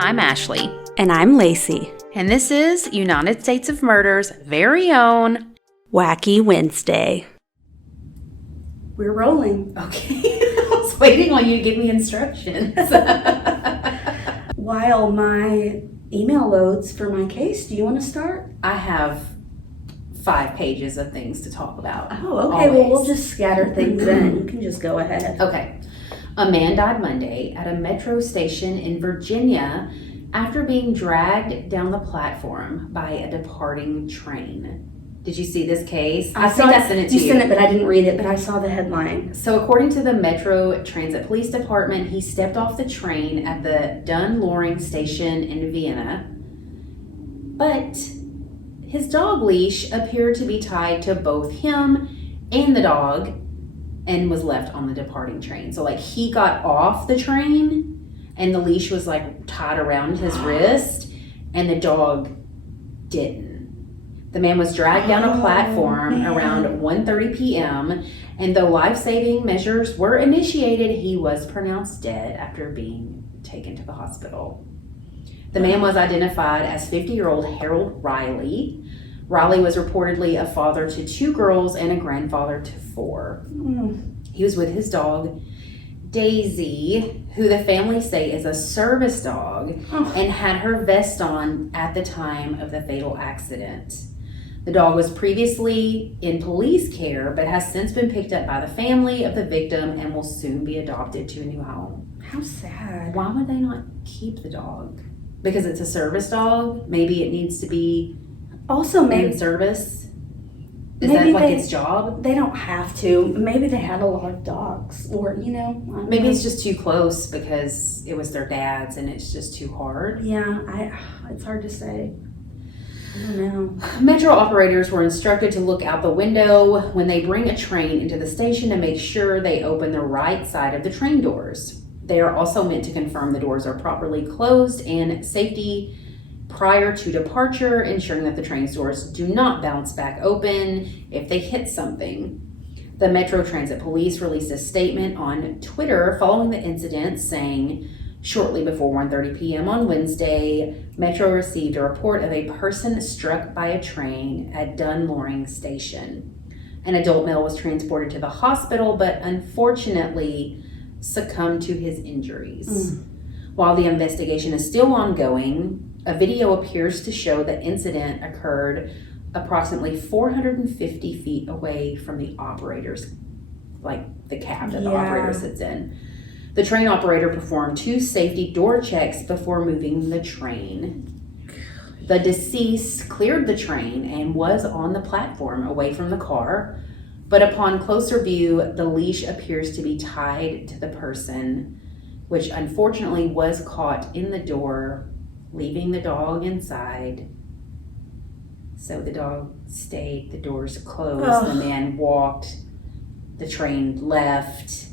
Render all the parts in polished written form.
I'm Ashley. And I'm Lacey. And this is United States of Murder's very own Wacky Wednesday. We're rolling. Okay. I was waiting on you to give me instructions. While my email loads for my case, do you want to start? I have 5 pages of things to talk about. Oh, okay. Always. Well, we'll just scatter things in. You can just go ahead. Okay. A man died Monday at a metro station in Virginia after being dragged down the platform by a departing train. Did you see this case? I sent it to you. You sent it, but I didn't read it, but I saw the headline. So according to the Metro Transit Police Department, he stepped off the train at the Dunloring station in Vienna, but his dog leash appeared to be tied to both him and the dog and was left on the departing train. So like he got off the train and the leash was like tied around his wrist and the dog didn't. The man was dragged down a platform around 1:30 p.m. and though life-saving measures were initiated, he was pronounced dead after being taken to the hospital. The man was identified as 50-year-old Harold Riley. Riley was reportedly a father to 2 girls and a grandfather to 4. He was with his dog, Daisy, who the family say is a service dog, and had her vest on at the time of the fatal accident. The dog was previously in police care, but has since been picked up by the family of the victim and will soon be adopted to a new home. How sad. Why would they not keep the dog? Because it's a service dog? Maybe it needs to be also maybe in service? Is that like its job? They don't have to. Maybe they had a lot of dogs, or maybe it's just too close because it was their dad's and it's just too hard. Yeah, it's hard to say. I don't know. Metro operators were instructed to look out the window when they bring a train into the station to make sure they open the right side of the train doors. They are also meant to confirm the doors are properly closed and safety prior to departure, ensuring that the train doors do not bounce back open if they hit something. The Metro Transit Police released a statement on Twitter following the incident saying, shortly before 1:30 p.m. on Wednesday, Metro received a report of a person struck by a train at Dunloring Station. An adult male was transported to the hospital, but unfortunately succumbed to his injuries. While the investigation is still ongoing, a video appears to show the incident occurred approximately 450 feet away from the operator's, like the cab that the operator sits in. The train operator performed 2 safety door checks before moving the train. The deceased cleared the train and was on the platform away from the car, but upon closer view, the leash appears to be tied to the person, which unfortunately was caught in the door, leaving the dog inside. So the dog stayed, the doors closed, the man walked, the train left.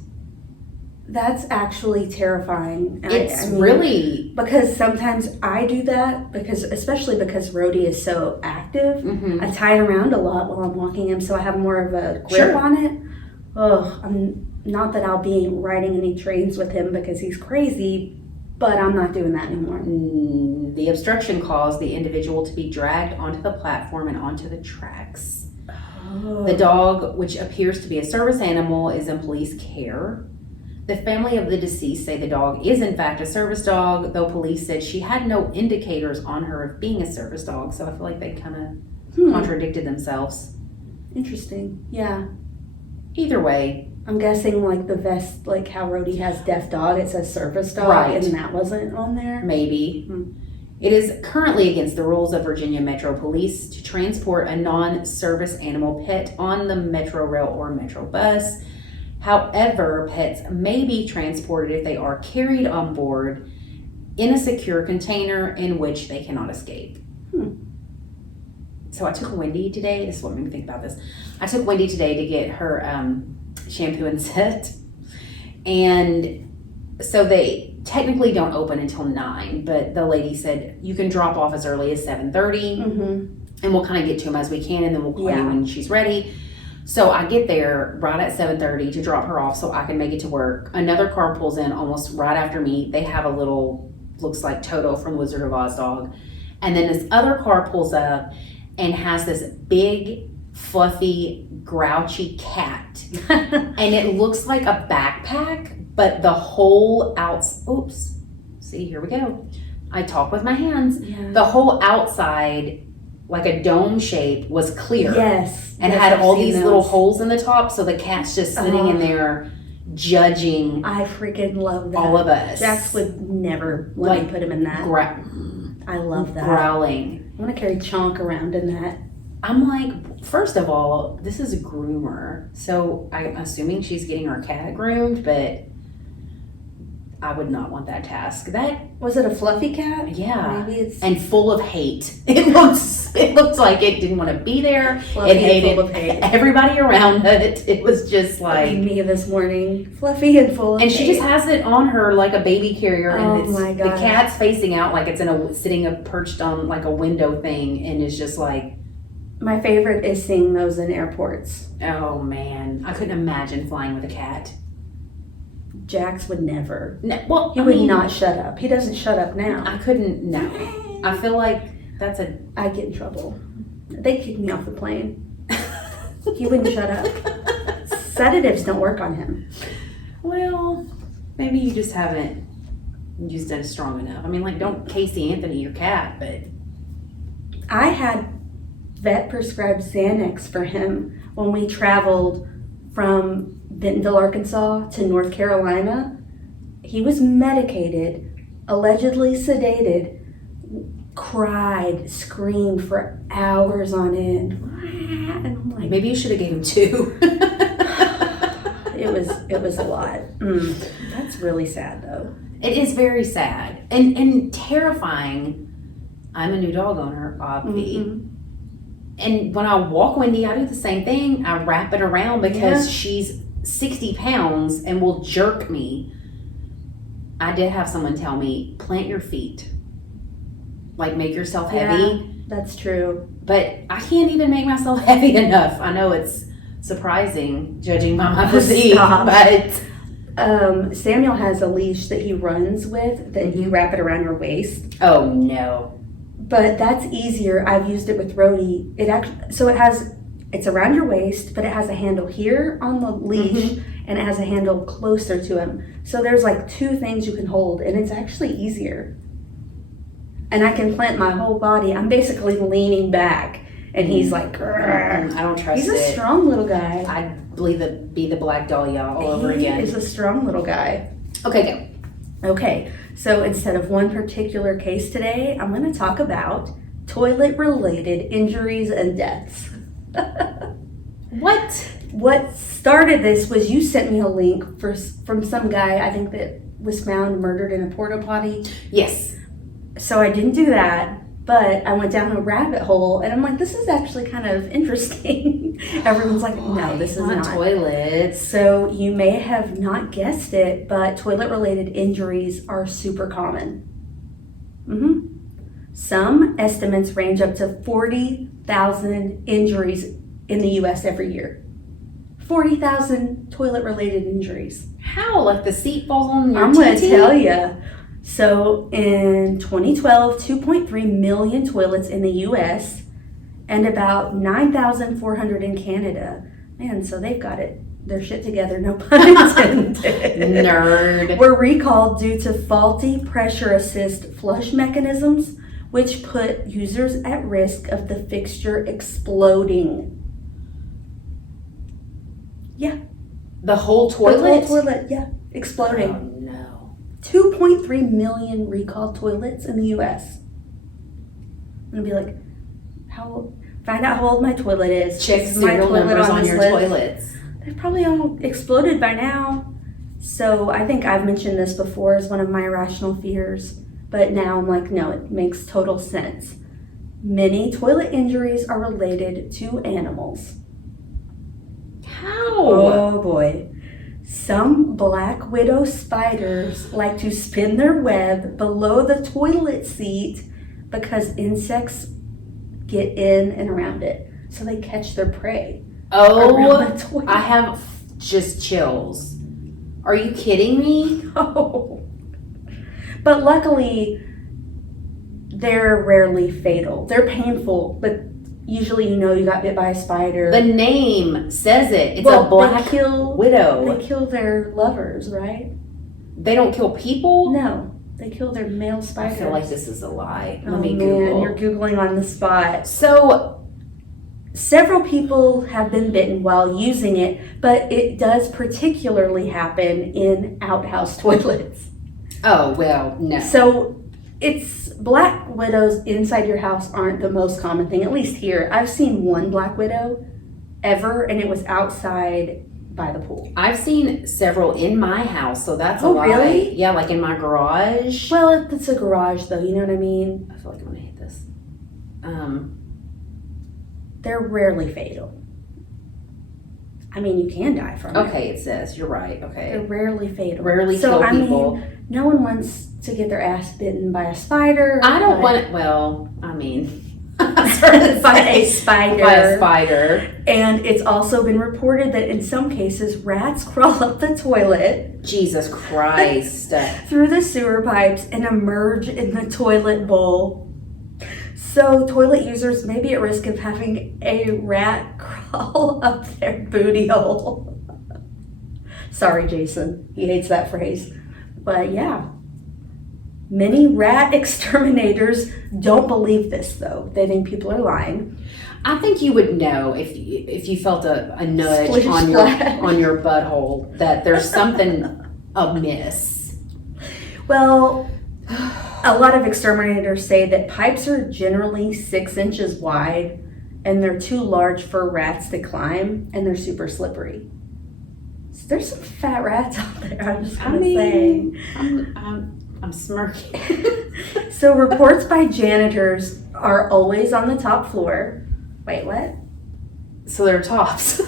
That's actually terrifying. It's really... Because sometimes I do that, especially because Rhodey is so active. I tie it around a lot while I'm walking him, so I have more of a grip on it. Not that I'll be riding any trains with him because he's crazy, but I'm not doing that anymore. The obstruction caused the individual to be dragged onto the platform and onto the tracks. The dog, which appears to be a service animal, is in police care. The family of the deceased say the dog is in fact a service dog, though police said she had no indicators on her of being a service dog, so I feel like they kind of contradicted themselves. Interesting. Yeah. Either way. I'm guessing like the vest, like how Rhodey has deaf dog, it says service dog, right, and that wasn't on there? Maybe. It is currently against the rules of Virginia Metro Police to transport a non-service animal pet on the Metro Rail or Metro Bus. However, pets may be transported if they are carried on board in a secure container in which they cannot escape. So I took Wendy today. This is what made me think about this. I took Wendy today to get her shampoo and set. And so they technically don't open until 9, but the lady said you can drop off as early as 7:30 and we'll kind of get to them as we can and then we'll call you when she's ready. So I get there right at 7:30 to drop her off so I can make it to work. Another car pulls in almost right after me. They have a little looks like Toto from Wizard of Oz dog. And then this other car pulls up and has this big, fluffy, grouchy cat. And it looks like a backpack, but the whole oops. See, here we go. I talk with my hands. Yeah. The whole outside, like a dome shape, was clear. Yes. And had all these little holes in the top, so the cat's just sitting in there judging I freaking love that. all of us. Jax would never let me put him in that. I love that. Growling. I want to carry Chonk around in that. I'm like, first of all, this is a groomer. So I'm assuming she's getting her cat groomed, but I would not want that task. Was it a fluffy cat? Yeah. Maybe it's and full of hate. It looks like it didn't want to be there. fluffy It hated and full of hate. everybody around it. It was just like me this morning. Fluffy and full of and hate. she just has it on her like a baby carrier, and Oh my the gosh. cat's facing out like it's sitting perched on like a window thing, and it's just like, My favorite is seeing those in airports. oh man, I couldn't imagine flying with a cat. Jax would never. No, well, He would not shut up. He doesn't shut up now. I couldn't. No, I feel like that's a. I get in trouble. They kick me off the plane. He wouldn't shut up. Sedatives don't work on him. Well, maybe you just haven't used it strong enough. I mean, like, don't Casey Anthony your cat, but I had vet prescribed Xanax for him when we traveled from Bentonville, Arkansas to North Carolina. He was medicated, allegedly sedated, cried, screamed for hours on end. And I'm like, maybe you should have gave him 2. it was a lot. That's really sad though. It is very sad and terrifying. I'm a new dog owner, obviously. Mhm. And when I walk Wendy, I do the same thing. I wrap it around because she's 60 pounds and will jerk me. I did have someone tell me, plant your feet. Like, make yourself heavy. Yeah, that's true. But I can't even make myself heavy enough. I know it's surprising, judging by my physique, Stop. but... Samuel has a leash that he runs with that you wrap it around your waist. Oh, no. But that's easier. I've used it with Rhodey. It's around your waist, but it has a handle here on the leash, and it has a handle closer to him. So there's like 2 things you can hold, and it's actually easier. And I can plant my whole body. I'm basically leaning back, and he's like, grrr. I don't trust He's it. a strong little guy. I'd be the Black Dahlia all over again. He is a strong little guy. Okay, go. Okay, so instead of one particular case today, I'm going to talk about toilet-related injuries and deaths. What? What started this was you sent me a link from some guy, I think, that was found murdered in a porta potty. Yes. So I didn't do that, but I went down a rabbit hole, and I'm like, this is actually kind of interesting. Everyone's like, no, this is not. Toilets. So you may have not guessed it, but toilet-related injuries are super common. Some estimates range up to 40,000 injuries in the U.S. every year. 40,000 toilet-related injuries. How? Like the seat falls on your I'm going to TT? tell you. So in 2012, 2.3 million toilets in the U.S. and about 9,400 in Canada. Man, so they've got their shit together, no pun intended. Nerd. Were recalled due to faulty pressure assist flush mechanisms, which put users at risk of the fixture exploding. Yeah. The whole toilet? The whole toilet, yeah, exploding. Oh, no. 2.3 million recalled toilets in the U.S. I'm gonna be like, find out how old my toilet is. Check This is my serial toilet numbers on this your list. toilets. They've probably all exploded by now. So I think I've mentioned this before as one of my irrational fears, but now I'm like, no, it makes total sense. Many toilet injuries are related to animals. How? Oh boy. Some black widow spiders like to spin their web below the toilet seat because insects get in and around it. So they catch their prey. Oh, the toilet. I have just chills. Are you kidding me? Oh. But luckily, they're rarely fatal. They're painful, but usually you know you got bit by a spider. The name says it. It's a black widow. They kill their lovers, right? They don't kill people? No. They kill their male spiders. I feel like this is a lie. Oh, Let me man, Google. you're Googling on the spot. So, several people have been bitten while using it, but it does particularly happen in outhouse toilets. oh, well, no. So it's black widows inside your house aren't the most common thing, at least here. I've seen one black widow ever, and it was outside by the pool. I've seen several in my house, so that's a lie. Really? Yeah, like in my garage. Well, it's a garage, though. You know what I mean? I feel like I'm gonna hit this. They're rarely fatal. I mean, you can die from it. Okay, it says. You're right. Okay. They're rarely fatal. Rarely so, kill I people. mean, no one wants to get their ass bitten by a spider. I don't want it. Well, I mean, by a spider. By a spider. And it's also been reported that in some cases, rats crawl up the toilet. Jesus Christ. Through the sewer pipes and emerge in the toilet bowl. So toilet users may be at risk of having a rat crawl up their booty hole. Sorry, Jason. He hates that phrase. But yeah. Many rat exterminators don't believe this, though. They think people are lying. I think you would know if you felt a nudge Splish on splash. your butthole that there's something amiss. Well, a lot of exterminators say that pipes are generally 6 inches wide and they're too large for rats to climb and they're super slippery. So there's some fat rats out there, I'm just gonna say. I'm smirking. So reports by janitors are always on the top floor. Wait, what? So they're tops.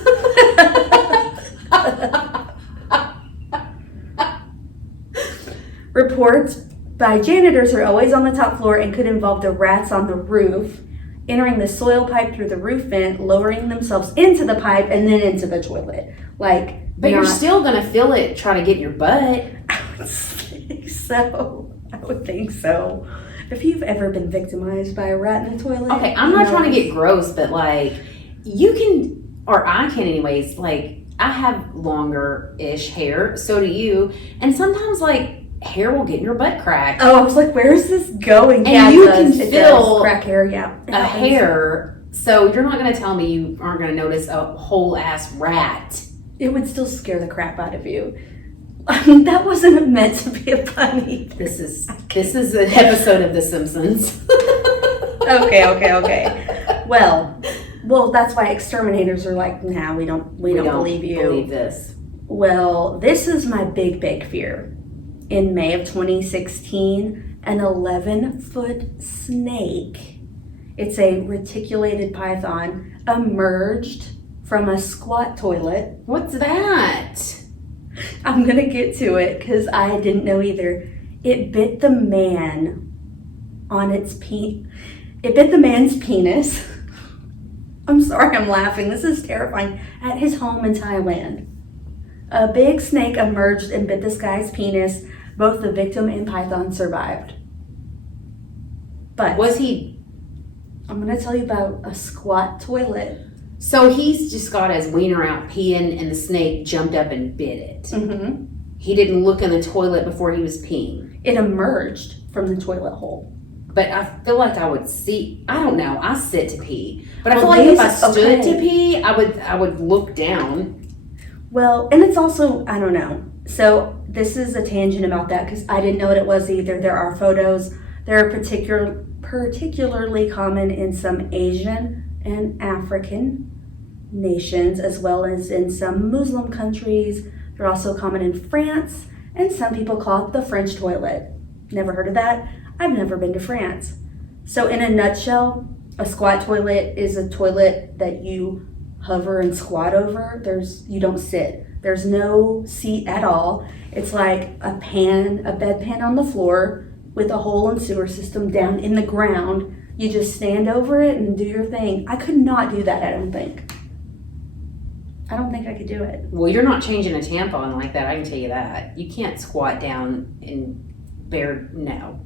Reports by janitors are always on the top floor and could involve the rats on the roof, entering the soil pipe through the roof vent, lowering themselves into the pipe and then into the toilet. But you're still gonna feel it trying to get in your butt. I would think so. I would think so. If you've ever been victimized by a rat in the toilet. Okay, I'm not trying to get gross, but like you can, or I can anyways, like I have longer-ish hair, so do you, and sometimes like hair will get in your butt crack. Oh, I was like, where is this going? And Yeah, you it does. can It feel does. Crack hair, yeah. a hair, so you're not going to tell me you aren't going to notice a whole ass rat. It would still scare the crap out of you. I mean, that wasn't meant to be a funny. This is an episode of The Simpsons. Okay. Well, that's why exterminators are like, nah, we don't believe you. Believe this. Well, this is my big fear. In May of 2016, an 11-foot snake, it's a reticulated python, emerged from a squat toilet. What's that? I'm going to get to it because I didn't know either. It bit the man on its It bit the man's penis. I'm sorry I'm laughing. This is terrifying. At his home in Thailand. A big snake emerged and bit this guy's penis. Both the victim and python survived. But I'm going to tell you about a squat toilet. So he's just got his wiener out peeing and the snake jumped up and bit it. Mm-hmm. He didn't look in the toilet before he was peeing. It emerged from the toilet hole. But I feel like I would see, I don't know, I sit to pee. But I feel like if I stood to pee, I would look down. Well, and it's also, I don't know. So this is a tangent about that because I didn't know what it was either. There are photos. They're particularly common in some Asian and African nations, as well as in some Muslim countries. They're also common in France, and some people call it the French toilet. Never heard of that? I've never been to France. So in a nutshell, a squat toilet is a toilet that you hover and squat over. You don't sit. There's no seat at all. It's like a bedpan on the floor with a hole and sewer system down in the ground. You just stand over it and do your thing. I could not do that, I don't think. I don't think I could do it. Well, you're not changing a tampon like that, I can tell you that. You can't squat down and No.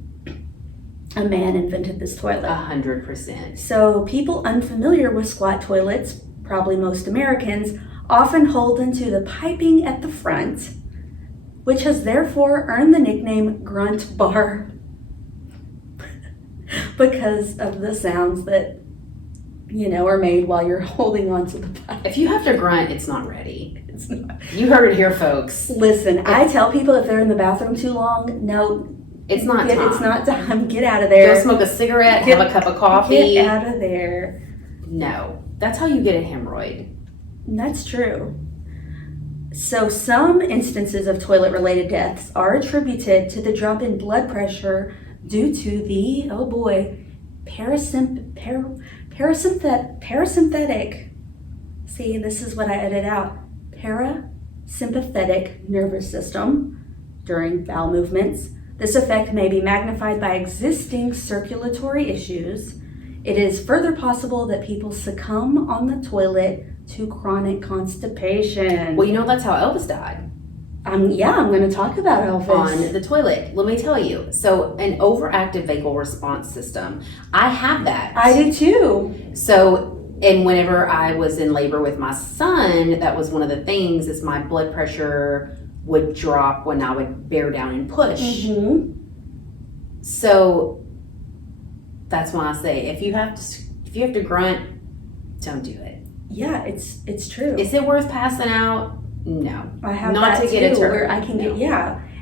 A man invented this toilet. 100%. So people unfamiliar with squat toilets, probably most Americans, often hold into the piping at the front, which has therefore earned the nickname grunt bar because of the sounds that, are made while you're holding onto the pipe. If you have to grunt, it's not ready. It's not. You heard it here, folks. Listen, I tell people if they're in the bathroom too long, no, it's not time. It's not time. Get out of there. Go smoke a cigarette, have a cup of coffee. Get out of there. No. That's how you get a hemorrhoid. That's true. So some instances of toilet-related deaths are attributed to the drop in blood pressure due to the, parasympathetic, see, this is what I edit out, parasympathetic nervous system during bowel movements. This effect may be magnified by existing circulatory issues. It is further possible that people succumb on the toilet to chronic constipation. Well, that's how Elvis died. I'm going to talk about Elvis. On the toilet. Let me tell you. So, an overactive vagal response system. I have that. I do too. So, and whenever I was in labor with my son, that was one of the things is my blood pressure would drop when I would bear down and push. Mm-hmm. So, that's why I say if you have to grunt, don't do it. Yeah, it's true. Is it worth passing out? No. I have not that to get a turn. where I can get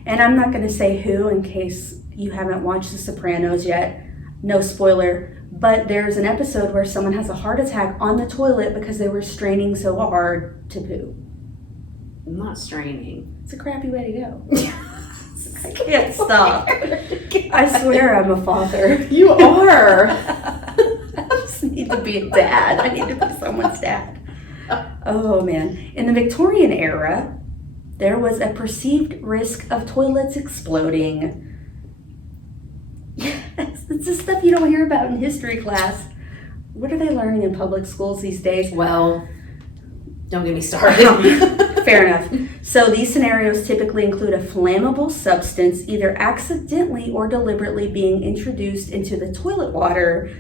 and I'm not going to say who in case you haven't watched The Sopranos yet. No spoiler, but there's an episode where someone has a heart attack on the toilet because they were straining so hard to poo. I'm not straining. It's a crappy way to go. I can't stop. I swear I'm a father. You are. I just need to be a dad. I need to be someone's dad. Oh man. In the Victorian era, there was a perceived risk of toilets exploding. Yes, it's the stuff you don't hear about in history class. What are they learning in public schools these days? Well, don't get me started. Fair enough. So these scenarios typically include a flammable substance either accidentally or deliberately being introduced into the toilet water,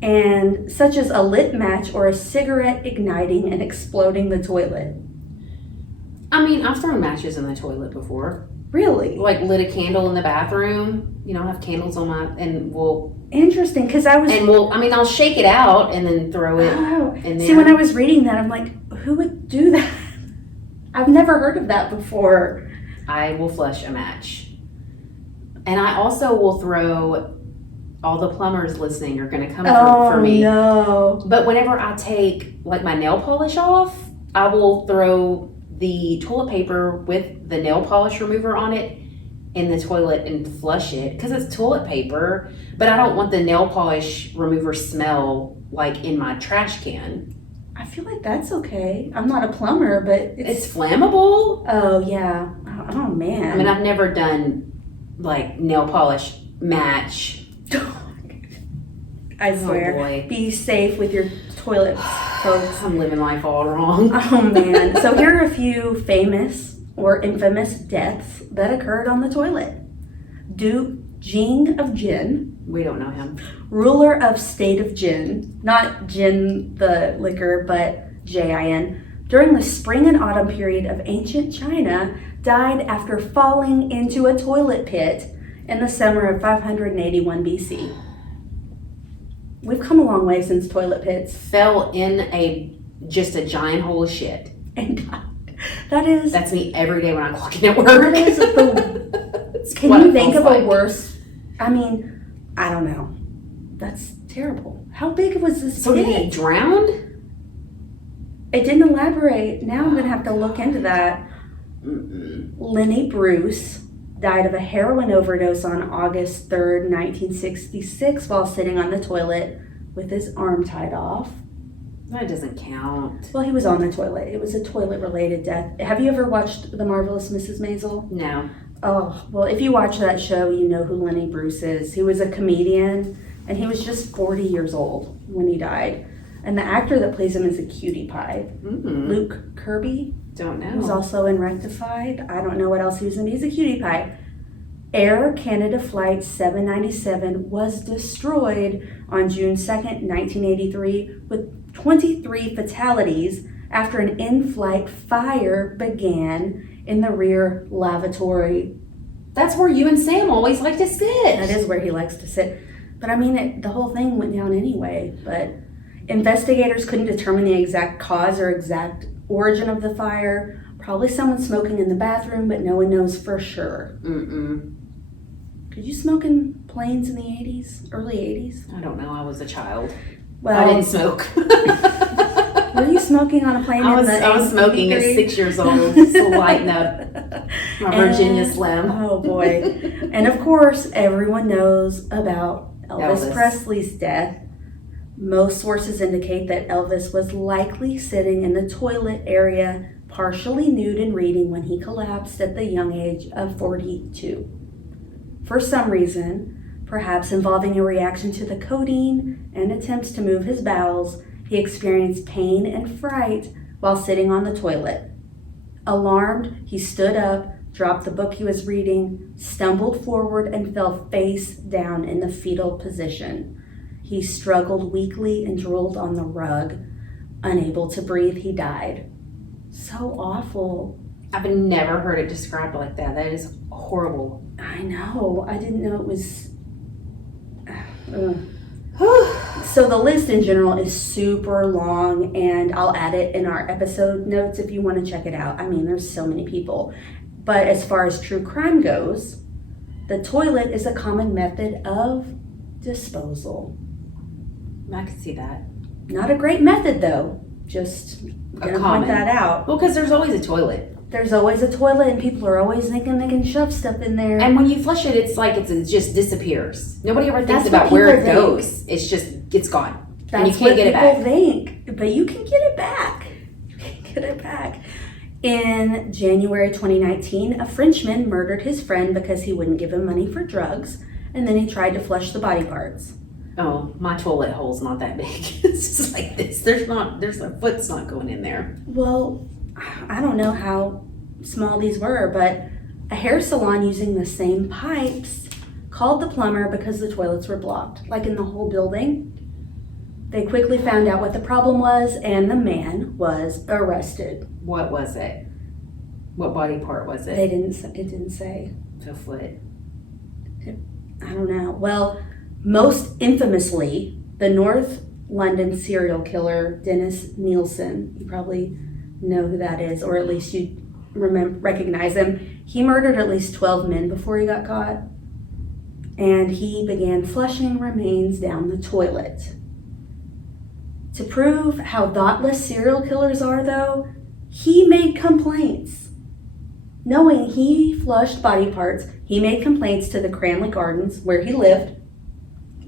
and such as a lit match or a cigarette igniting and exploding the toilet. I mean, I've thrown matches in the toilet before. Really? Like lit a candle in the bathroom. I have candles on Interesting, because I'll shake it out and then throw it in there. See, when I was reading that, I'm like, who would do that? I've never heard of that before. I will flush a match. And I also will throw, all the plumbers listening are going to come for me. Oh, no. But whenever I take, my nail polish off, I will throw the toilet paper with the nail polish remover on it in the toilet and flush it because it's toilet paper, but I don't want the nail polish remover smell in my trash can. I feel like that's okay. I'm not a plumber, but it's flammable. Oh yeah. Oh man. I mean, I've never done nail polish match. I swear. Oh boy. Be safe with your toilets, folks. I'm living life all wrong. Oh man. So here are a few famous or infamous deaths that occurred on the toilet. Du Jing of Jin. We don't know him. Ruler of state of Jin. Not Jin the liquor, but Jin. During the spring and autumn period of ancient China, died after falling into a toilet pit in the summer of 581 BC. We've come a long way since toilet pits. Fell in just a giant hole of shit. And that's me every day when I'm clocking at work. That is can you think of a worse? I mean, I don't know. That's terrible. How big was this So pit? did he drowned? It didn't elaborate. Now I'm going to have to look into that. Lenny Bruce died of a heroin overdose on August 3rd, 1966 while sitting on the toilet with his arm tied off. That doesn't count. Well, he was on the toilet. It was a toilet-related death. Have you ever watched The Marvelous Mrs. Maisel? No. Oh, well, if you watch that show, you know who Lenny Bruce is. He was a comedian, and he was just 40 years old when he died. And the actor that plays him is a cutie pie. Mm-hmm. Luke Kirby. Don't know. He was also in Rectified. I don't know what else he was in. He's a cutie pie. Air Canada Flight 797 was destroyed on June 2nd, 1983, with 23 fatalities after an in-flight fire began in the rear lavatory. That's where you and Sam always like to sit. That is where he likes to sit. But I mean, the whole thing went down anyway. But investigators couldn't determine the exact cause or exact origin of the fire. Probably someone smoking in the bathroom, but no one knows for sure. Could you smoke in planes in the 80s, early 80s? I don't know. I was a child. Well, I didn't smoke. Were you smoking on a plane I was smoking at 6 years old, so lighting up my Virginia Slim. Oh boy. And of course, everyone knows about Elvis Presley's death. Most sources indicate that Elvis was likely sitting in the toilet area, partially nude and reading when he collapsed at the young age of 42. For some reason, perhaps involving a reaction to the codeine and attempts to move his bowels, he experienced pain and fright while sitting on the toilet. Alarmed, he stood up, dropped the book he was reading, stumbled forward, and fell face down in the fetal position. He struggled weakly and drooled on the rug. Unable to breathe, he died. So awful. I've never heard it described like that. That is horrible. I know. I didn't know it was... So the list in general is super long, and I'll add it in our episode notes if you want to check it out. I mean, there's so many people. But as far as true crime goes, the toilet is a common method of disposal. I can see that. Not a great method, though. Just gonna point that out. Well, because there's always a toilet. There's always a toilet, and people are always thinking they can shove stuff in there. And when you flush it, it's like it just disappears. Nobody ever thinks about where it goes. It's just, it's gone. And you can't get it back. That's what people think. But you can get it back. You can get it back. In January 2019, a Frenchman murdered his friend because he wouldn't give him money for drugs, and then he tried to flush the body parts. Oh, my toilet hole's not that big. It's just like this. There's a foot's not going in there. Well, I don't know how small these were, but a hair salon using the same pipes called the plumber because the toilets were blocked, like in the whole building. They quickly found out what the problem was, and the man was arrested. What was it? What body part was it? It didn't say. The foot. I don't know. Well, most infamously, the North London serial killer, Dennis Nilsen. You probably know who that is, or at least you recognize him. He murdered at least 12 men before he got caught, and he began flushing remains down the toilet. To prove how thoughtless serial killers are, though, he made complaints. Knowing he flushed body parts, he made complaints to the Cranley Gardens, where he lived,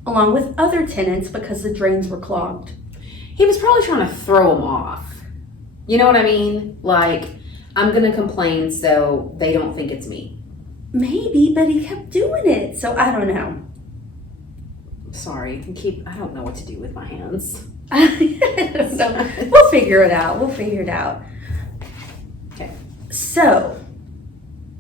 along with other tenants because the drains were clogged. He was probably trying to throw them off. You know what I mean? Like, I'm going to complain so they don't think it's me. Maybe, but he kept doing it, so I don't know. Sorry, I don't know what to do with my hands. So we'll figure it out. Okay. So,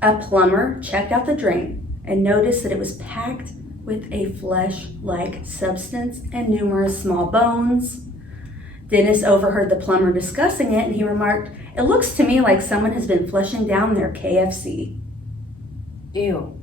a plumber checked out the drain and noticed that it was packed with a flesh-like substance and numerous small bones. Dennis overheard the plumber discussing it, and he remarked, "It looks to me like someone has been flushing down their KFC." Ew.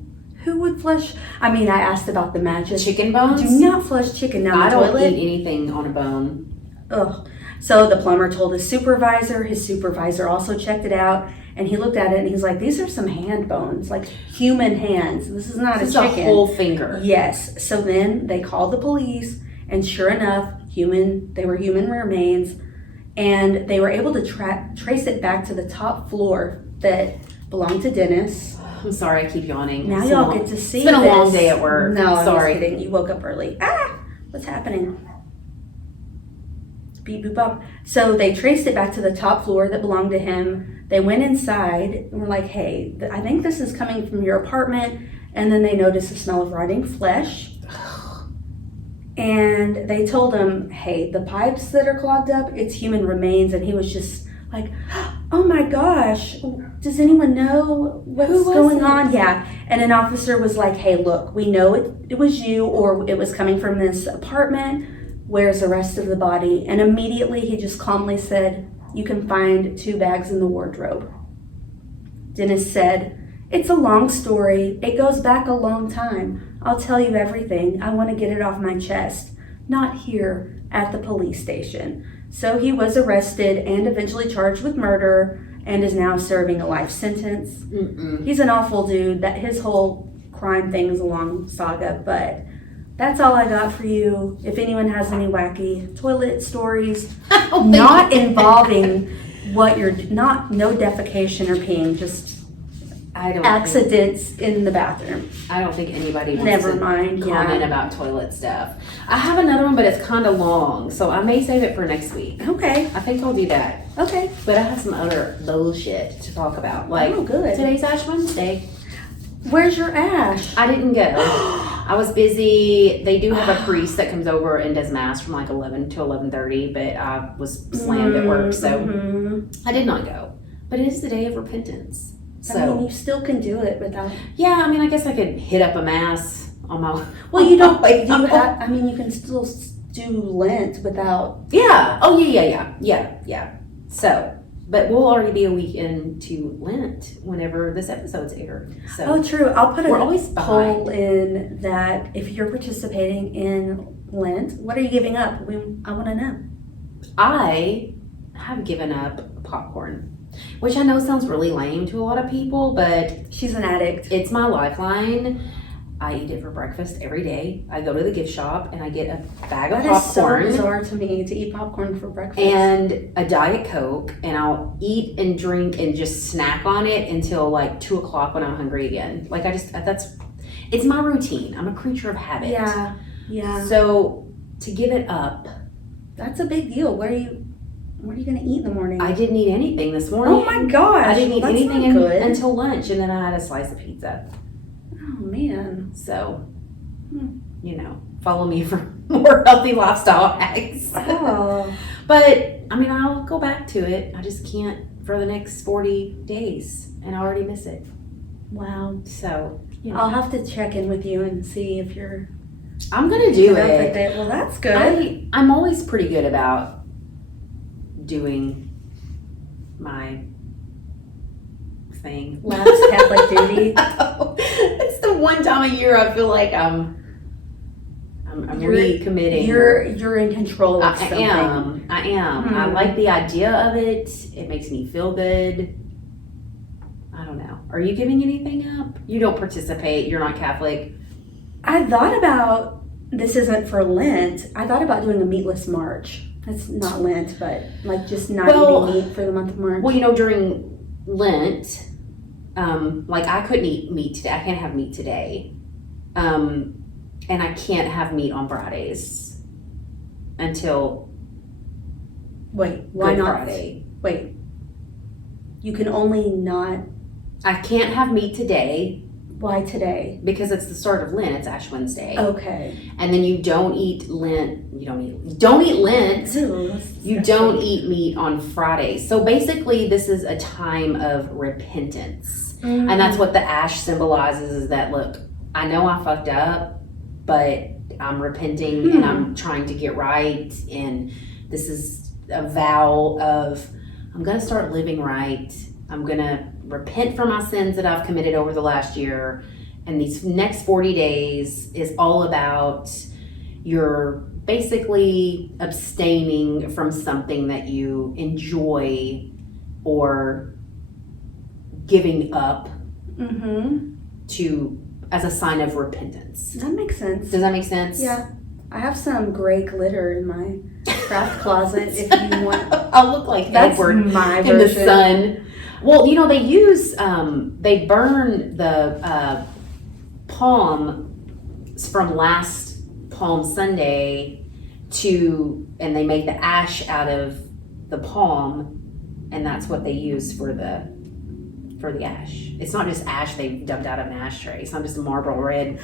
Who would flush? I mean, I asked about the matches. Chicken bones? Do not flush chicken down the toilet. I don't eat anything on a bone. Ugh. So the plumber told his supervisor. His supervisor also checked it out, and he looked at it and he's like, "These are some hand bones, like human hands. This is not a chicken. This is a whole finger." Yes. So then they called the police, and sure enough, they were human remains, and they were able to trace it back to the top floor that belonged to Dennis. I'm sorry, I keep yawning. Now y'all get to see It's been a long day at work. No, I'm sorry. just kidding. You woke up early. What's happening? Beep, boop, bop. So they traced it back to the top floor that belonged to him. They went inside and were like, "Hey, I think this is coming from your apartment." And then they noticed the smell of rotting flesh. And they told him, "Hey, the pipes that are clogged up, it's human remains." And he was just like, oh my gosh, does anyone know what's going on? Yeah. And an officer was like, hey, look, we know it was you, or it was coming from this apartment. Where's the rest of the body? And immediately he just calmly said, you can find 2 bags in the wardrobe. Dennis said, it's a long story. It goes back a long time. I'll tell you everything. I want to get it off my chest. Not here at the police station. So he was arrested and eventually charged with murder and is now serving a life sentence. He's an awful dude. That his whole crime thing is a long saga, but that's all I got for you. If anyone has any wacky toilet stories, not involving no defecation or peeing, just accidents in the bathroom. I don't think anybody wants to comment about toilet stuff. I have another one, but it's kind of long, so I may save it for next week. Okay. I think I'll do that. Okay. But I have some other bullshit to talk about. Like, good. Today's Ash Wednesday. Where's your ash? I didn't go. I was busy. They do have a priest that comes over and does mass from like 11 to 11:30, but I was slammed at work, so I did not go. But it is the day of repentance. So, I mean, you still can do it without. Yeah, I mean, I guess I could hit up a mass on my. Well, you don't. Like, do you have? I mean, you can still do Lent without. Yeah. Oh, yeah. So, but we'll already be a week into Lent whenever this episode's aired. So. Oh, true. I'll put always a poll in that if you're participating in Lent, what are you giving up? I want to know. I have given up popcorn. Which I know sounds really lame to a lot of people, but she's an addict. It's my lifeline. I eat it for breakfast every day. I go to the gift shop and I get a bag of popcorn. That is so bizarre to me to eat popcorn for breakfast. And a Diet Coke, and I'll eat and drink and just snack on it until like 2 o'clock when I'm hungry again. Like it's my routine. I'm a creature of habit. Yeah. So to give it up. That's a big deal. What are you going to eat in the morning? I didn't eat anything this morning. Oh my gosh. I didn't eat anything until lunch, and then I had a slice of pizza. Oh man. So, follow me for more healthy lifestyle hacks. Oh. But, I mean, I'll go back to it. I just can't for the next 40 days, and I already miss it. Wow. So, I'll have to check in with you and see if you're... I'm going to do it. Well, that's good. I'm always pretty good about doing my thing. Last Catholic duty. It's the one time a year I feel like I'm recommitting. You're in control of something. I am. I like the idea of it. It makes me feel good. I don't know. Are you giving anything up? You don't participate. You're not Catholic. I thought about, this isn't for Lent, I thought about doing a meatless March. That's not Lent, but like just not eating meat for the month of March. Well, during Lent, like I couldn't eat meat today. I can't have meat today. And I can't have meat on Fridays until Wait, why Good not? Friday. Wait. You can only not. I can't have meat today Why today? because it's the start of Lent. It's Ash Wednesday. Okay. And then you don't eat Lent. You don't eat Lent. Ew, You don't eat meat on Fridays. So basically, this is a time of repentance. Mm. And that's what the ash symbolizes, is that, look, I know I fucked up, but I'm repenting and I'm trying to get right. And this is a vow of, I'm going to start living right. I'm going to repent for my sins that I've committed over the last year. And these next 40 days is all about your basically abstaining from something that you enjoy or giving up to as a sign of repentance. That makes sense. Does that make sense? Yeah. I have some gray glitter in my craft closet if you want. I'll look like That's Edward my in the version. sun. Well, they use, they burn the palms from last Palm Sunday and they make the ash out of the palm, and that's what they use for the ash. It's not just ash they dumped out of an ashtray. It's not just Marlboro Red.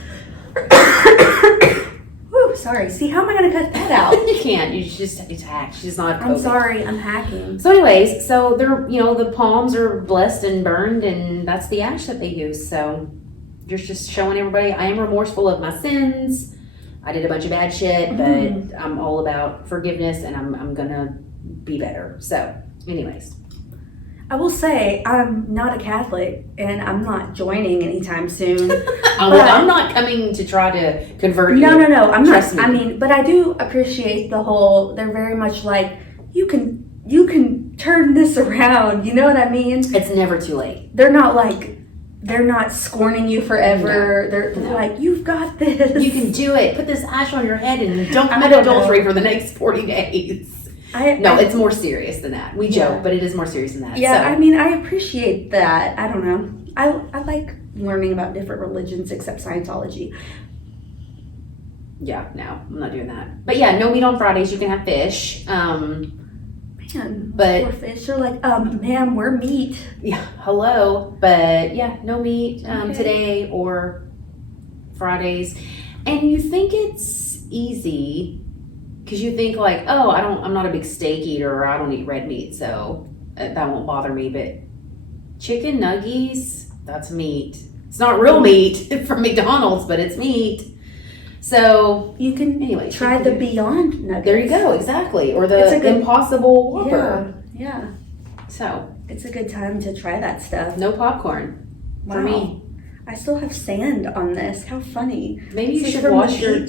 Oh, sorry. See, how am I going to cut that out? You can't. It's hacked. She's not. I'm COVID. sorry. I'm hacking. So, anyways, so they're the palms are blessed and burned, and that's the ash that they use. So, just showing everybody I am remorseful of my sins. I did a bunch of bad shit, but I'm all about forgiveness, and I'm gonna be better. So, anyways. I will say I'm not a Catholic, and I'm not joining anytime soon. I'm not coming to try to convert you. No. I'm Trust not. me. I mean, but I do appreciate the whole. They're very much like you can turn this around. You know what I mean? It's never too late. They're not scorning you forever. No. They're like, you've got this. You can do it. Put this ash on your head and don't commit adultery for the next 40 days. It's more serious than that. We joke, but it is more serious than that. Yeah, so. I mean, I appreciate that. I don't know. I like learning about different religions except Scientology. Yeah, no, I'm not doing that. But yeah, no meat on Fridays. You can have fish. But poor fish. They're like, ma'am, we're meat. Yeah, hello. But yeah, no meat today or Fridays. And you think it's easy because you think like, oh, I'm not a big steak eater, or I don't eat red meat, so that won't bother me. But chicken nuggies, that's meat. It's not real meat from McDonald's, but it's meat. So you can try the Beyond Nuggets. There you go, exactly. Or the Impossible Whopper. Yeah. So it's a good time to try that stuff. No popcorn for me. I still have sand on this. How funny. Maybe you should wash your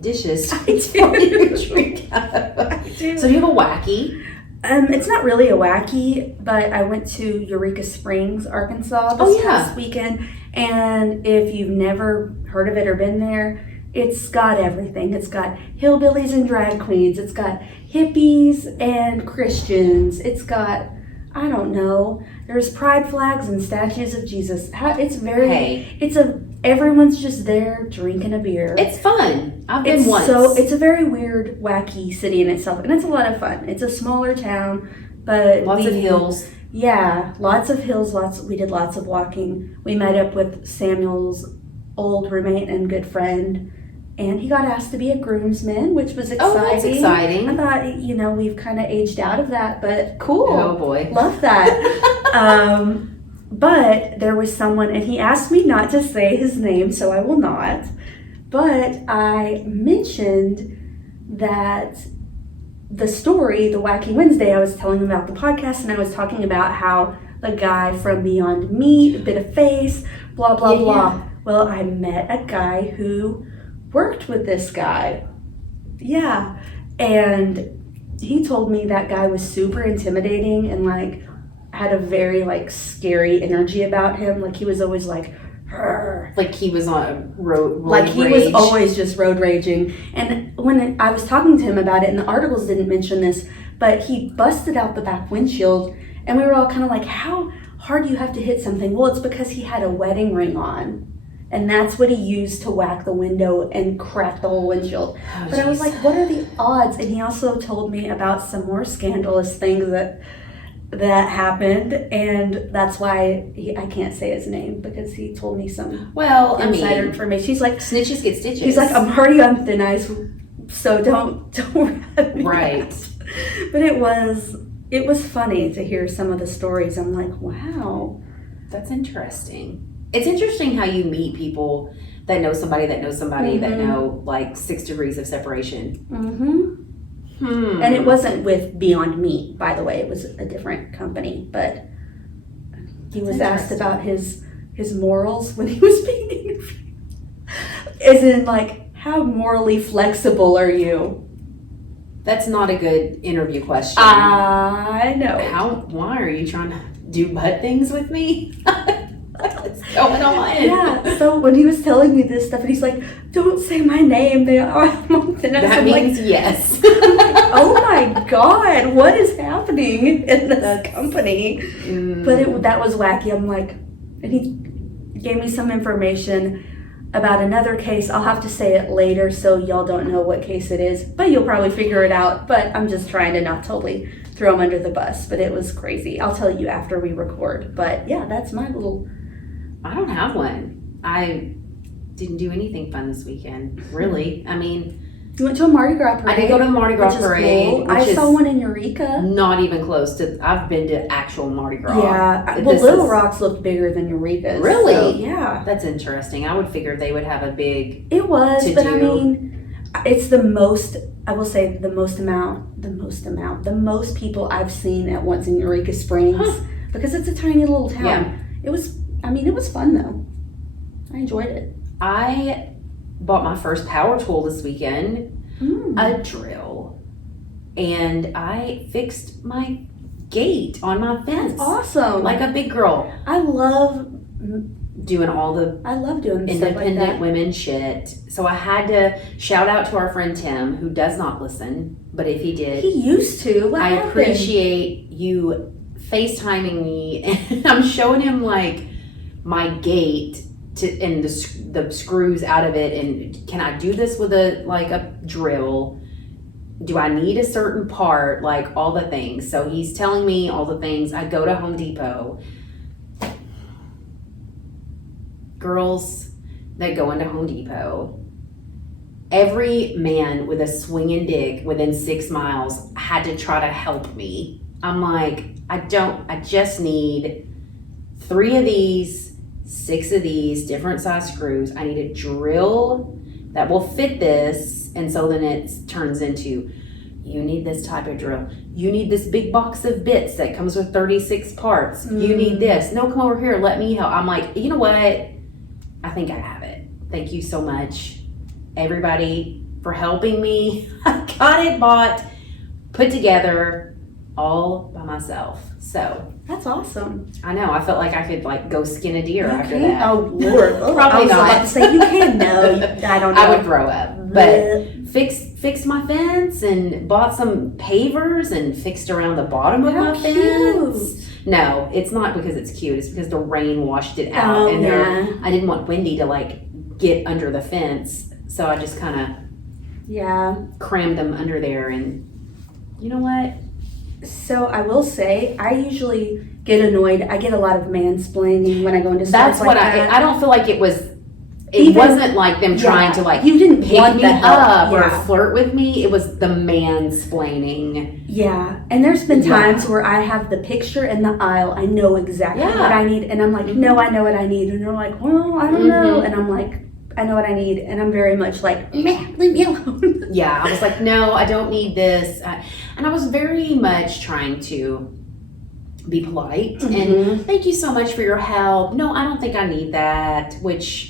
dishes before you drink out of. I do. So do you have a wacky? It's not really a wacky, but I went to Eureka Springs, Arkansas this past weekend. And if you've never heard of it or been there, it's got everything. It's got hillbillies and drag queens. It's got hippies and Christians. It's got, I don't know, there's pride flags and statues of Jesus. Everyone's just there drinking a beer. It's fun. I've been once. So it's a very weird, wacky city in itself, and it's a lot of fun. It's a smaller town, but lots of hills. Yeah, lots of hills. We did lots of walking. We met up with Samuel's old roommate and good friend. And he got asked to be a groomsman, which was exciting. Oh, that's exciting. I thought, we've kind of aged out of that, but cool. Oh, boy. Love that. But there was someone, and he asked me not to say his name, so I will not. But I mentioned that the story, the Wacky Wednesday, I was telling him about the podcast, and I was talking about how the guy from Beyond Meat bit a face, blah, blah, blah. Yeah. Well, I met a guy who worked with this guy. Yeah. And he told me that guy was super intimidating and had a very scary energy about him. He was always "Rrr." Like he was on road he rage. Was always just road raging. And when I was talking to him about it, and the articles didn't mention this, but he busted out the back windshield, and we were all kind of like, how hard do you have to hit something? Well, it's because he had a wedding ring on. And that's what he used to whack the window and crack the whole windshield. Oh, but I was like, what are the odds? And he also told me about some more scandalous things that happened. And that's why I can't say his name, because he told me some insider information. He's like, snitches get stitches. He's like, I'm already on thin ice, so don't rat me right. out. But it was funny to hear some of the stories. I'm like, wow. That's interesting. It's interesting how you meet people that know somebody that knows somebody that know 6 degrees of separation. Mm-hmm. And it wasn't with Beyond Meat, by the way. It was a different company. But he was asked about his morals when he was being interviewed. As in, how morally flexible are you? That's not a good interview question. I know. Why are you trying to do butt things with me? What's going on? Yeah, so when he was telling me this stuff, and he's like, don't say my name. That means yes. Oh my God, what is happening in this company? But that was wacky. I'm like, and he gave me some information about another case. I'll have to say it later so y'all don't know what case it is, but you'll probably figure it out. But I'm just trying to not totally throw him under the bus, but it was crazy. I'll tell you after we record. But yeah, that's my little... I don't have one. I didn't do anything fun this weekend, really. I mean, You went to a Mardi Gras parade. I did go to the Mardi Gras parade. Cool. I saw one in Eureka. Not even close to. I've been to actual Mardi Gras. Yeah. Well, Little Rock's looked bigger than Eureka's. Really? So, yeah. That's interesting. I would figure they would have a big. It was, but I mean, it's the most. I will say the most people I've seen at once in Eureka Springs because it's a tiny little town. Yeah. It was fun though. I enjoyed it. I bought my first power tool this weekend, a drill, and I fixed my gate on my fence. That's awesome. Like a big girl. I love doing all the doing independent stuff like that. women shit. So I had to shout out to our friend Tim, who does not listen, but if he did, He used to. What I happened? appreciate you FaceTiming me, and I'm showing him like my gate and the screws out of it, and can I do this with a drill? Do I need a certain part? Like all the things. So he's telling me all the things. I go to Home Depot. Girls that go into Home Depot, every man with a swinging dick within 6 miles had to try to help me. I'm like, I just need 3 of these, 6 of these different size screws. I need a drill that will fit this. And so then it turns into, you need this type of drill. You need this big box of bits that comes with 36 parts. You need this. No, come over here. Let me help. I'm like, you know what? I think I have it. Thank you so much, everybody, for helping me. I got it bought, put together, all by myself. So That's awesome. I know. I felt like I could go skin a deer after Okay. that. Oh Lord. Probably I was not. about to say you can. No, I don't know. I would throw up. But fixed my fence and bought some pavers and fixed around the bottom of my fence. No, it's not because it's cute. It's because the rain washed it out, and I didn't want Wendy to get under the fence, so I just kind of crammed them under there. And you know what? So I will say, I usually get annoyed. I get a lot of mansplaining when I go into stores. That's what I don't feel like it was. It wasn't like them trying to you didn't pick want me the help. up or flirt with me. It was the mansplaining. Yeah, and there's been times where I have the picture in the aisle. I know exactly what I need, and I'm like, no, I know what I need, and they're like, well, I don't know, and I'm like, I know what I need, and I'm very much like, man, leave me alone. Yeah, I was like, no, I don't need this, and I was very much trying to be polite and thank you so much for your help. No, I don't think I need that, which.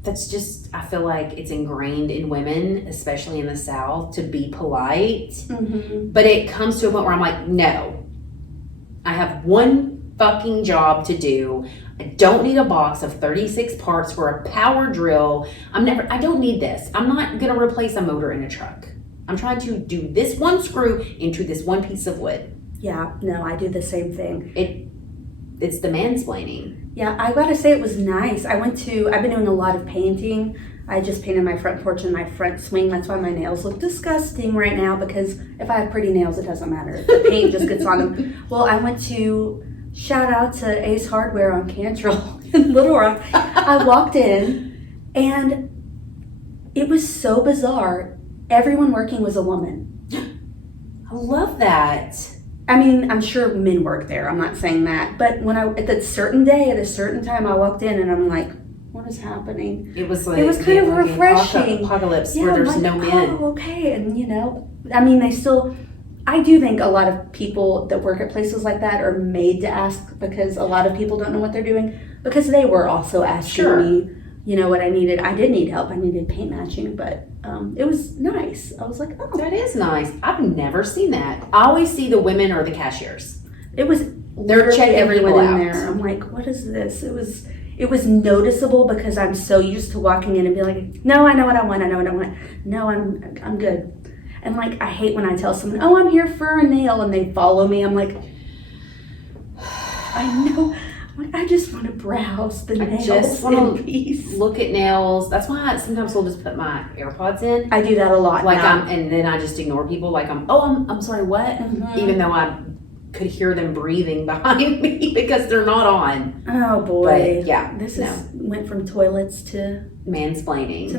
That's just, I feel like it's ingrained in women, especially in the South, to be polite. But it comes to a point where I'm like, no, I have one fucking job to do. I don't need a box of 36 parts for a power drill. I don't need this. I'm not going to replace a motor in a truck. I'm trying to do this one screw into this one piece of wood. Yeah, no, I do the same thing. It's the mansplaining. Yeah, I gotta say it was nice. I've been doing a lot of painting. I just painted my front porch and my front swing. That's why my nails look disgusting right now, because if I have pretty nails, it doesn't matter. The paint just gets on them. Well, I went to shout out to Ace Hardware on Cantrell in Little Rock. I walked in and it was so bizarre. Everyone working was a woman. I love that. I mean, I'm sure men work there. I'm not saying that. But at that certain day, at a certain time, I walked in and I'm like, what is happening? It was kind of refreshing. Apocalypse where there's no men. Oh, okay. And I mean, I do think a lot of people that work at places like that are made to ask, because a lot of people don't know what they're doing, because they were also asking me, what I needed. I did need help. I needed paint matching, but it was nice. I was like, oh. That is nice. I've never seen that. I always see the women or the cashiers. They're checking everyone in there. I'm like, what is this? It was noticeable because I'm so used to walking in and being like, no, I know what I want. No, I'm good. And I hate when I tell someone, oh, I'm here for a nail, and they follow me. I'm like, I know. I just want to browse the nails. I just want to look at nails. That's why sometimes I'll just put my AirPods in. I do that a lot. And then I just ignore people. I'm sorry, what? Even though I could hear them breathing behind me because they're not on. Oh boy. But, yeah. This went from toilets to mansplaining.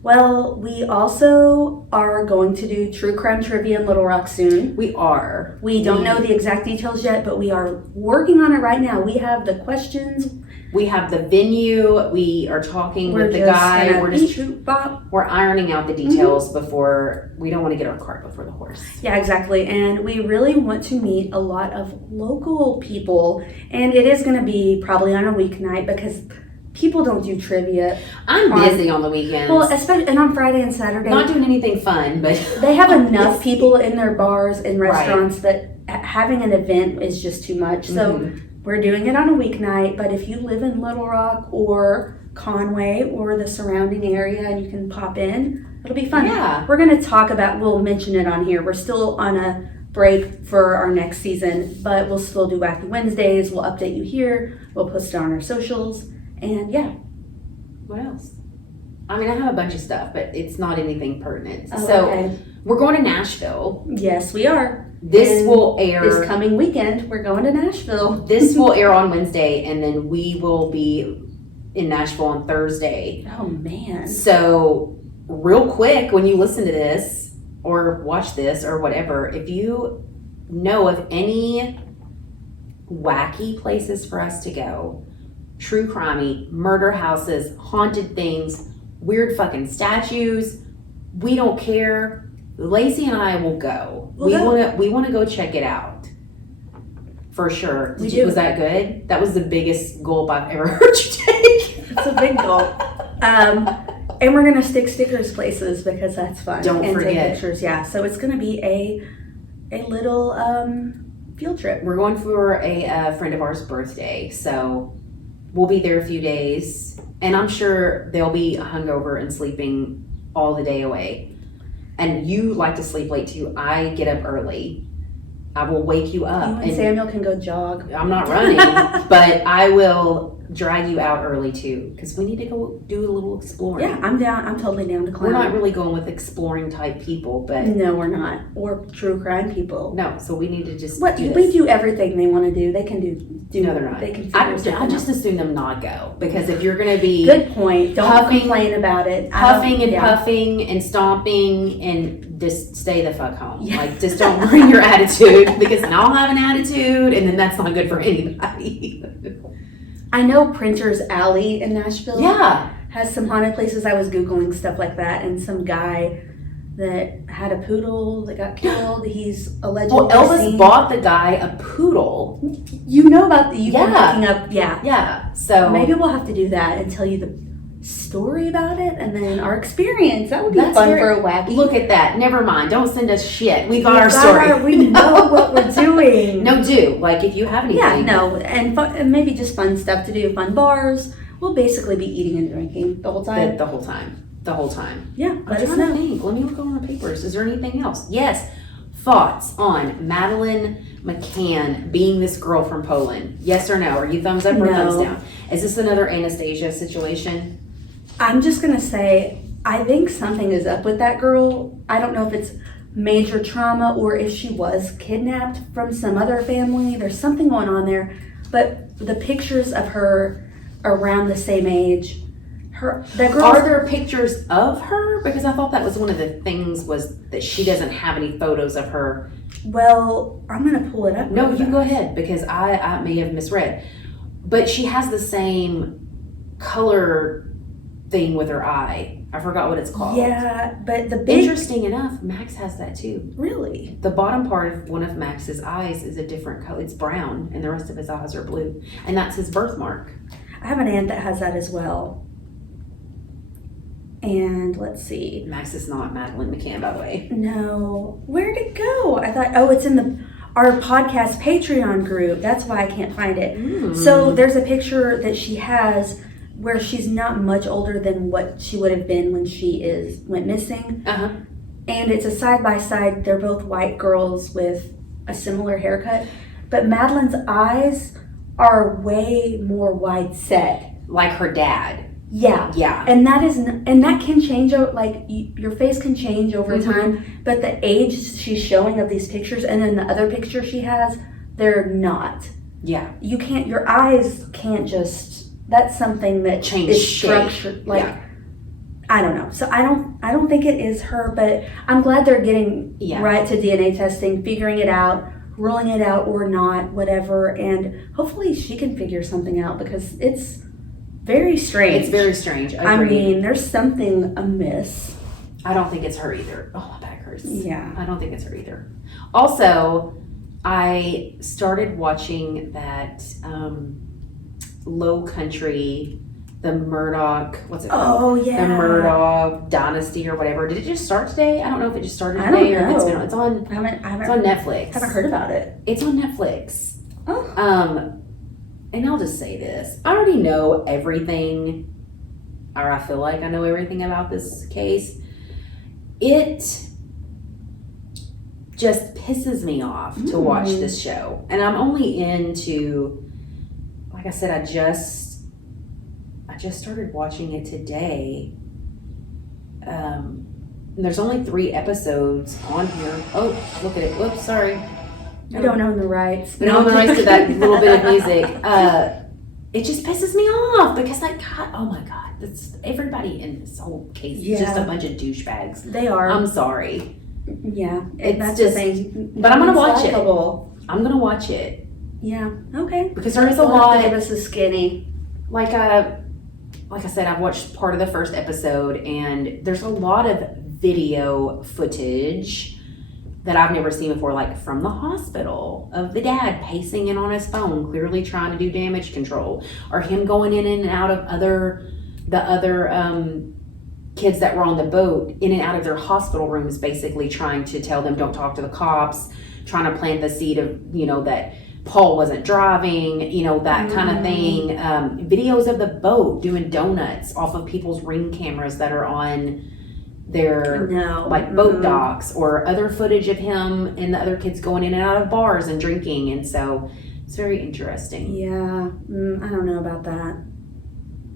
Well, we also are going to do true crime trivia in Little Rock soon. We are. We don't know the exact details yet, but we are working on it right now. We have the questions. We have the venue. We are talking with the guy. We're ironing out the details before. We don't want to get our cart before the horse. Yeah, exactly. And we really want to meet a lot of local people. And it is going to be probably on a weeknight because people don't do trivia. I'm busy on the weekends. Well, especially and on Friday and Saturday. Not doing anything fun, but they have enough people in their bars and restaurants that having an event is just too much. So we're doing it on a weeknight. But if you live in Little Rock or Conway or the surrounding area and you can pop in, it'll be fun. Yeah. We're going to talk about, we'll mention it on here. We're still on a break for our next season, but we'll still do Wacky Wednesdays. We'll update you here. We'll post it on our socials. And yeah. What else? I mean, I have a bunch of stuff, but it's not anything pertinent. Oh, so okay. We're going to Nashville. Yes, we are. This will air this coming weekend. We're going to Nashville. This will air on Wednesday, and then we will be in Nashville on Thursday. Oh, man. So real quick, when you listen to this or watch this or whatever, if you know of any wacky places for us to go, true crimey, murder houses, haunted things, weird fucking statues, we don't care. Lacey and I will go. We want to go check it out. For sure. Was that good? That was the biggest gulp I've ever heard you take. It's a big gulp. And we're gonna stick stickers places because that's fun. Don't forget. Take pictures. Yeah. So it's gonna be a little field trip. We're going for a friend of ours' birthday, so we'll be there a few days, and I'm sure they'll be hungover and sleeping all the day away. And you like to sleep late too. I get up early. I will wake you up. You and Samuel can go jog. I'm not running, but I will drag you out early too, because we need to go do a little exploring. Yeah, I'm down. I'm totally down to climb. We're not really going with exploring type people, but no, we're not. Or true crime people. No, so we need to just we do everything they want to do. They can do. No, they're not. They can. I just assume them not go, because if you're going to be good point. Don't complain about it. Huffing and puffing and stomping, and just stay the fuck home. Yeah. Like, just don't bring your attitude, because then I'll have an attitude, and then that's not good for anybody. I know Printer's Alley in Nashville. Yeah. Has some haunted places. I was Googling stuff like that, and some guy that had a poodle that got killed. He's allegedly Elvis bought the guy a poodle. You know about you've been looking up. Yeah. So maybe we'll have to do that and tell you the story about it, and then our experience. That would be fun for a wacky. Look at that. Never mind. Don't send us shit. We got our story. We know what we're doing. No, like if you have anything. Yeah, no, and maybe just fun stuff to do. Fun bars. We'll basically be eating and drinking the whole time. The whole time. Yeah, let us know. Let me look on the papers. Is there anything else? Yes. Thoughts on Madeleine McCann being this girl from Poland? Yes or no? Are you thumbs up or thumbs down? Is this another Anastasia situation? I'm just going to say, I think something is up with that girl. I don't know if it's major trauma or if she was kidnapped from some other family. There's something going on there. But the pictures of her around the same age, are there pictures of her? Because I thought that was one of the things was that she doesn't have any photos of her. Well, I'm going to pull it up. No, you go ahead, because I may have misread. But she has the same color thing with her eye. I forgot what it's called. Yeah, but interesting enough, Max has that too. Really? The bottom part of one of Max's eyes is a different color. It's brown, and the rest of his eyes are blue. And that's his birthmark. I have an aunt that has that as well. And let's see. Max is not Madeleine McCann, by the way. No. Where'd it go? I thought, it's in our podcast Patreon group. That's why I can't find it. So there's a picture that she has where she's not much older than what she would have been when she went missing. Uh-huh. And it's a side-by-side. They're both white girls with a similar haircut. But Madeleine's eyes are way more wide set. Like her dad. Yeah. And that can change, like, your face can change over time. But the age she's showing of these pictures, and then the other picture she has, they're not. Yeah. Your eyes can't just... That's something that change is structured. Like, I don't know. So I don't think it is her, but I'm glad they're getting right to DNA testing, figuring it out, ruling it out or not, whatever, and hopefully she can figure something out because it's very strange. It's very strange. I mean, there's something amiss. I don't think it's her either. Oh, my back hurts. Yeah. I don't think it's her either. Also, I started watching that Low Country, the Murdoch, what's it called? Oh, yeah. The Murdoch Dynasty or whatever. Did it just start today? I don't know if it just started today or if it's been on. It's on Netflix. Haven't heard about it. It's on Netflix. Oh. And I'll just say this. I already know everything, or I feel like I know everything about this case. It just pisses me off to watch this show. And I'm only into, like I said, I just started watching it today. And there's only 3 episodes on here. Oh, look at it. Whoops, sorry. I don't own the rights. We don't own the rights to that little bit of music. It just pisses me off because, like, God, oh my God, that's everybody in this whole case is just a bunch of douchebags. They are. I'm sorry. Yeah, That's the thing. But I'm gonna watch it. Likeable. I'm gonna watch it. Yeah. Okay. Because there is a lot. Give us a skinny. Like I said, I've watched part of the first episode, and there's a lot of video footage that I've never seen before, like from the hospital, of the dad pacing in on his phone, clearly trying to do damage control, or him going in and out of the other kids that were on the boat, in and out of their hospital rooms, basically trying to tell them don't talk to the cops, trying to plant the seed of, that Paul wasn't driving, that kind of thing. Videos of the boat doing donuts off of people's Ring cameras that are on their boat docks, or other footage of him and the other kids going in and out of bars and drinking. And so it's very interesting. Yeah. I don't know about that.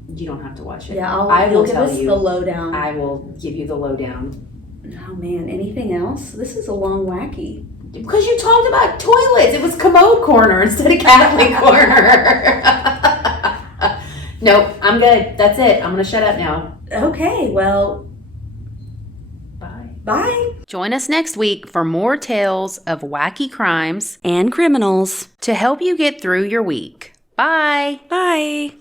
You don't have to watch it. Yeah, I will give tell us you the lowdown. I will give you the lowdown. Oh man, anything else? This is a long wacky. Because you talked about toilets. It was commode corner instead of Catholic corner. Nope, I'm good. That's it. I'm going to shut up now. Okay, well, bye. Join us next week for more tales of wacky crimes And criminals. to help you get through your week. Bye. Bye.